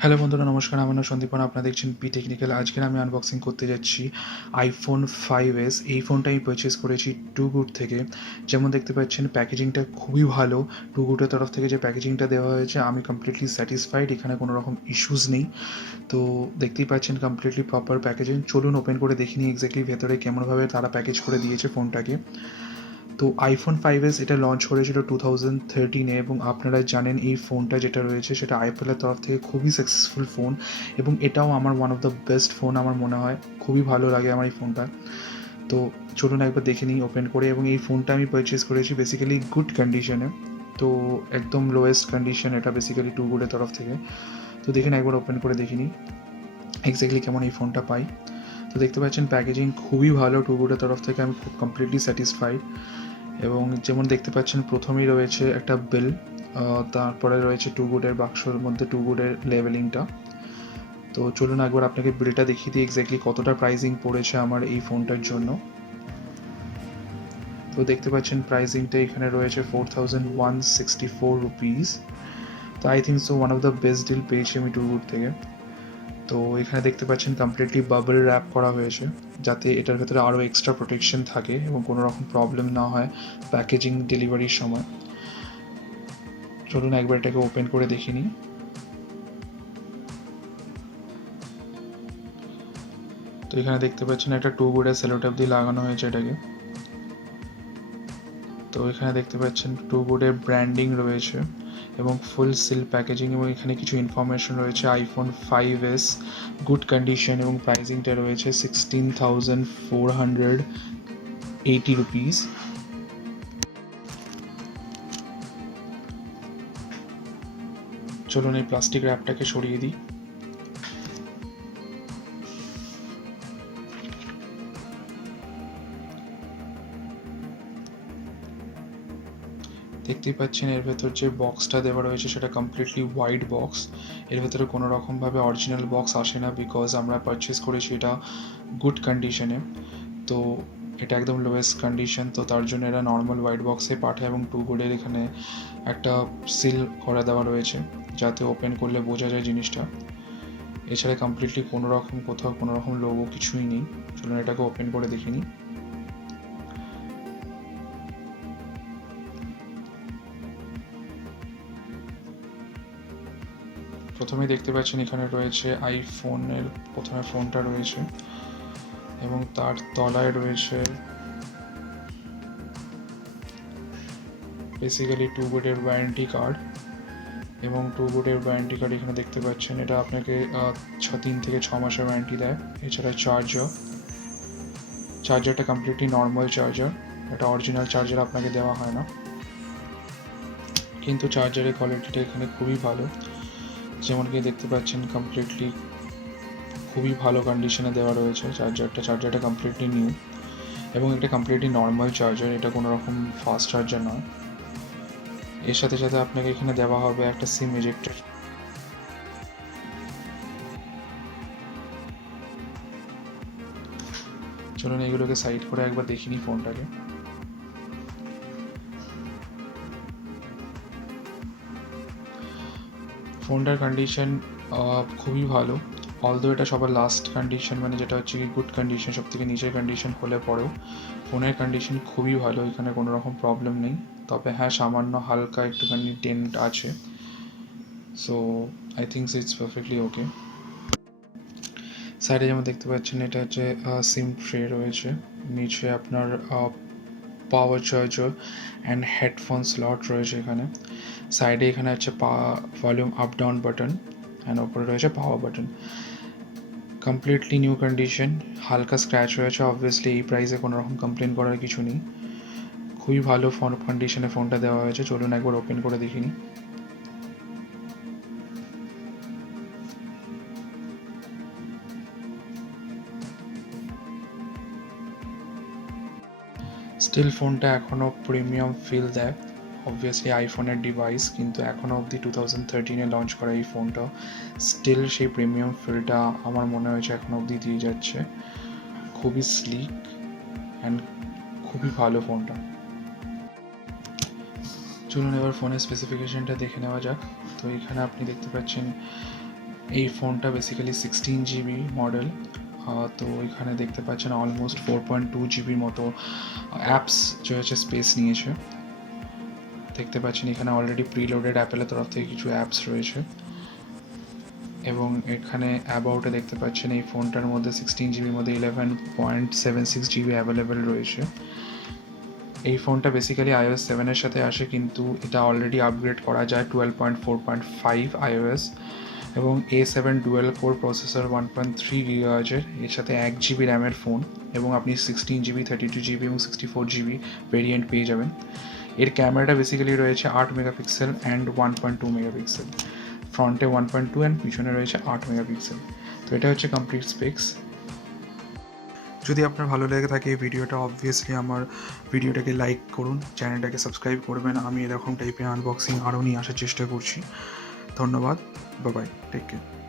Hello বন্ধুরা, নমস্কার। আমার নাম সন্দীপন, আপনারা দেখছেন পি টেকনিক্যাল। আজকের আমি আনবক্সিং করতে যাচ্ছি আইফোন 5s। এই ফোনটা আমি পারচেস করেছি টু গুড থেকে। যেমন দেখতে পাচ্ছেন প্যাকেজিংটা খুবই ভালো। টু গুডের তরফ থেকে যে প্যাকেজিংটা দেওয়া হয়েছে আমি কমপ্লিটলি স্যাটিসফাইড, এখানে কোনো রকম ইস্যুস নেই। তো দেখতেই পাচ্ছেন কমপ্লিটলি প্রপার প্যাকেজিং। চলুন ওপেন করে দেখে নিই এক্স্যাক্টলি ভেতরে কেমনভাবে তারা প্যাকেজ করে দিয়েছে ফোনটাকে। তো আইফোন 5s এটা লঞ্চ করেছিল 2013-এ, এবং আপনারা জানেন এই ফোনটা যেটা রয়েছে সেটা আইফোনের তরফ থেকে খুবই সাকসেসফুল ফোন, এবং এটাও আমার one of the best phone আমার মনে হয়। খুবই ভালো লাগে আমার এই ফোনটা। তো চলুন একবার দেখে নিই ওপেন করে। এবং এই ফোনটা আমি পারচেস করেছি বেসিক্যালি গুড কন্ডিশনে, তো একদম লোয়েস্ট কন্ডিশন এটা বেসিক্যালি টু গুডের তরফ থেকে। তো দেখেন একবার ওপেন করে দেখে নিই এক্স্যাক্টলি কেমন এই ফোনটা পাই। তো দেখতে পাচ্ছেন প্যাকেজিং খুবই ভালো টু গুডের তরফ থেকে, আমি খুব কমপ্লিটলি স্যাটিসফাইড। এবং যেমন দেখতে পাচ্ছেন প্রথমেই রয়েছে একটা বিল, তারপরে রয়েছে টু গুডের বাক্সর মধ্যে টু গুডের লেভেলিংটা। তো চলুন একবার আপনাকে বিলটা দেখিয়ে দিই এক্স্যাক্টলি কতটা প্রাইসিং পড়েছে আমার এই ফোনটার জন্য। তো দেখতে পাচ্ছেন প্রাইসিংটা এখানে রয়েছে 4164 রুপিস। তো I think so one of the best deal পেয়েছি আমি টু গুড থেকে। তো এখানে দেখতে পাচ্ছেন কমপ্লিটলি বাবল র্যাপ করা হয়েছে, যাতে এটার ভেতরে আরও এক্সট্রা প্রোটেকশন থাকে এবং কোনো রকম প্রবলেম না হয় প্যাকেজিং ডেলিভারির সময়। চলুন একবার এটাকে ওপেন করে দেখে নিই। তো এখানে দেখতে পাচ্ছেন একটা টু গুডের সেলোটেপ দিয়ে লাগানো হয়েছে এটাকে। তো এখানে দেখতে পাচ্ছেন টু গুডের ব্র্যান্ডিং রয়েছে এবং ফুল সিল প্যাকেজিং, এবং এখানে কিছু ইনফরমেশন রয়েছে আইফোন 5s গুড কন্ডিশন, এবং প্রাইসিংটা রয়েছে 16,480 রুপিস। চলুন এই প্লাস্টিক র্যাপটাকে সরিয়ে দিই। দেখতেই পাচ্ছেন এর ভেতর যে বক্সটা দেওয়া রয়েছে সেটা কমপ্লিটলি হোয়াইট বক্স। এর ভেতরে কোনো রকমভাবে অরিজিনাল বক্স আসে না, বিকজ আমরা পারচেস করেছি এটা গুড কন্ডিশনে। তো এটা একদম লোয়েস্ট কন্ডিশন, তো তার জন্য এরা নর্মাল হোয়াইট বক্সে পাঠায়, এবং টু গুডের এখানে একটা সিল করে দেওয়া রয়েছে যাতে ওপেন করলে বোঝা যায় জিনিসটা। এছাড়া কমপ্লিটলি কোনো রকম কোথাও কোনো রকম লোগো কিছুই নেই। চলুন এটাকে ওপেন করে দেখে নিই। প্রথমেই দেখতে পাচ্ছেন এখানে রয়েছে আইফোনের প্রথমে ফোনটা রয়েছে, এবং তার তলায় রয়েছে বেসিক্যালি টু গুডের ওয়ারেন্টি কার্ড। এবং টু গুডের ওয়ারেন্টি কার্ড এখানে দেখতে পাচ্ছেন এটা আপনাকে 3 থেকে 6 মাসের ওয়ারেন্টি দেয়। এছাড়া চার্জারটা কমপ্লিটলি নর্মাল চার্জার, এটা অরিজিনাল চার্জার আপনাকে দেওয়া হয় না, কিন্তু চার্জারের কোয়ালিটিটা এখানে খুবই ভালো। যেমন কি দেখতে পাচ্ছেন কমপ্লিটলি খুবই ভালো কন্ডিশনে দেওয়া রয়েছে চার্জারটা কমপ্লিটলি নিউ, এবং এটা কমপ্লিটলি নর্মাল চার্জার, এটা কোনো রকম ফাস্ট চার্জার নয়। এর সাথে সাথে আপনাকে এখানে দেওয়া হবে একটা সিম এজেক্টর। চলুন এগুলোকে সাইড করে একবার দেখিনি ফোনটাকে। ফোনটার কন্ডিশন খুবই ভালো, অলদো এটা সবার লাস্ট কন্ডিশন, মানে যেটা হচ্ছে কি গুড কন্ডিশন, সব থেকে নিচের কন্ডিশন হলে পরেও ফোনের কন্ডিশন খুবই ভালো, এখানে কোনো রকম প্রবলেম নেই। তবে হ্যাঁ, সামান্য হালকা একটুখানি ডেন্ট আছে। So I think it's perfectly okay. সাইডে যেমন দেখতে পাচ্ছেন এটা হচ্ছে সিম ট্রে রয়েছে, নিচে আপনার পাওয়ার চার্জার অ্যান্ড হেডফোন স্লট রয়েছে এখানে। সাইডে এখানে আছে volume up down button, and ওপরে রয়েছে power button. Completely new condition, হালকা স্ক্র্যাচ হয়েছে, অবভিয়াসলি এই প্রাইসে কোনো রকম কমপ্লেন করার কিছু নেই। খুবই ভালো কন্ডিশনে ফোনটা দেওয়া হয়েছে। চলুন একবার ওপেন করে দেখিনি। স্টিল ফোনটা এখনও প্রিমিয়াম ফিল দেয়, অবভিয়াসলি আইফোনের ডিভাইস, কিন্তু এখনও অবধি 2013-এ লঞ্চ করা এই ফোনটা স্টিল সেই প্রিমিয়াম ফিলটা আমার মনে হয়েছে এখনও অবধি দিয়ে যাচ্ছে। খুবই স্লিক অ্যান্ড খুবই ভালো ফোনটা। চলুন এবার ফোনের স্পেসিফিকেশনটা দেখে নেওয়া যাক। তো এখানে আপনি দেখতে পাচ্ছেন এই ফোনটা বেসিক্যালি 16 GB মডেল। তো এখানে দেখতে পাচ্ছেন অলমোস্ট 4.2 GB মতো অ্যাপস যে হচ্ছে স্পেস নিয়েছে। দেখতে পাচ্ছেন এখানে অলরেডি প্রিলোডেড অ্যাপেলের তরফ থেকে কিছু অ্যাপস রয়েছে, এবং এখানে অ্যাবাউটে দেখতে পাচ্ছেন এই ফোনটার মধ্যে 16 GB মধ্যে 11.76 GB অ্যাভেলেবেল রয়েছে। এই ফোনটা বেসিক্যালি iOS 7-এর সাথে আসে, কিন্তু এটা অলরেডি আপগ্রেড করা যায় 12.4.5 iOS, এবং A7 ডুয়েল কোর প্রসেসর 1.3 GHz-এর, এর সাথে 1 GB র্যামের ফোন, এবং আপনি 16 GB, 32 GB এবং 64 GB ভেরিয়েন্ট পেয়ে যাবেন। এর ক্যামেরাটা বেসিক্যালি রয়েছে 8 মেগাপিক্সেল অ্যান্ড 1.2 মেগাপিক্সেল, ফ্রন্টে 1.2 অ্যান্ড পিছনে রয়েছে 8 মেগাপিক্সেল। তো এটা হচ্ছে কমপ্লিট স্পেক্স। যদি আপনার ভালো লেগে থাকে এই ভিডিওটা, অবভিয়াসলি আমার ভিডিওটাকে লাইক করুন, চ্যানেলটাকে সাবস্ক্রাইব করবেন। আমি এরকম টাইপের আনবক্সিং আরও নিয়ে আসার চেষ্টা করছি। ধন্যবাদ, বাই বাই, টেক কেয়ার।